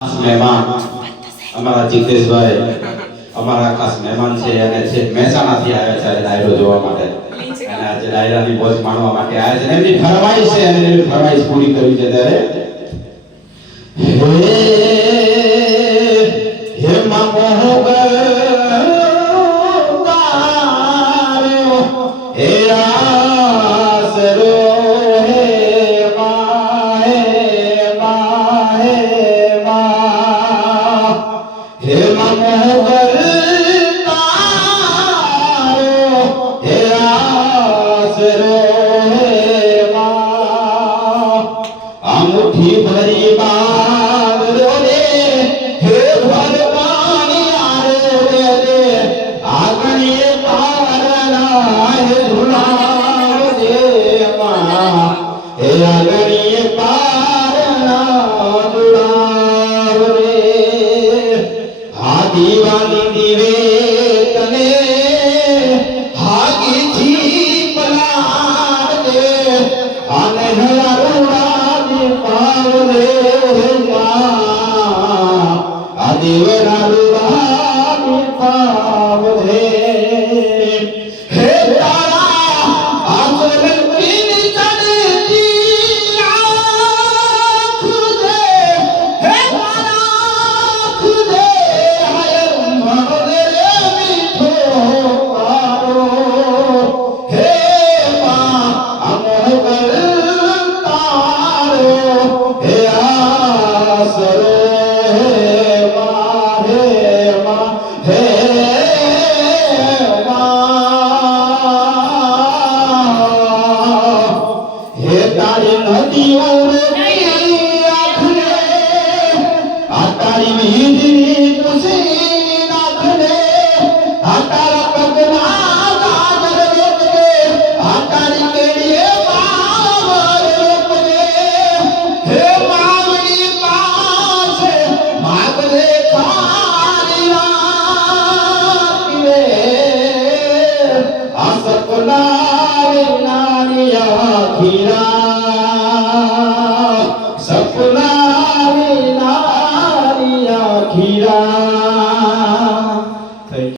મહેમાન અમારા જીતેશભાઈ અમારા ખાસ મહેમાન છે અને છે મહેસાણાથી આવ્યા છે ડાયરો જોવા માટે અને આજે ડાયરાની મોજ માણવા માટે આવ્યા છે એમની ફરમાઈશ છે અને એમની ફરમાઈશ પૂરી કરવી છે ત્યારે હે માંગો હે આસરો मुट्ठी भरी बाग रे हे भगवानी आरे रे आगणिये पारना हे झुलाव दे मा हे आगणिये पारना झुलाव रे हा दीवानी दिवे तने हागी छी पलार दे आने हलारुड़ा देवरा रुवानी पावधे हे तारा आसलन की चढ़ती आँख दे हे तारा खुदे हाय मगदे मीठो पारो हे माँ अमोगर तारो हे आसरो सपना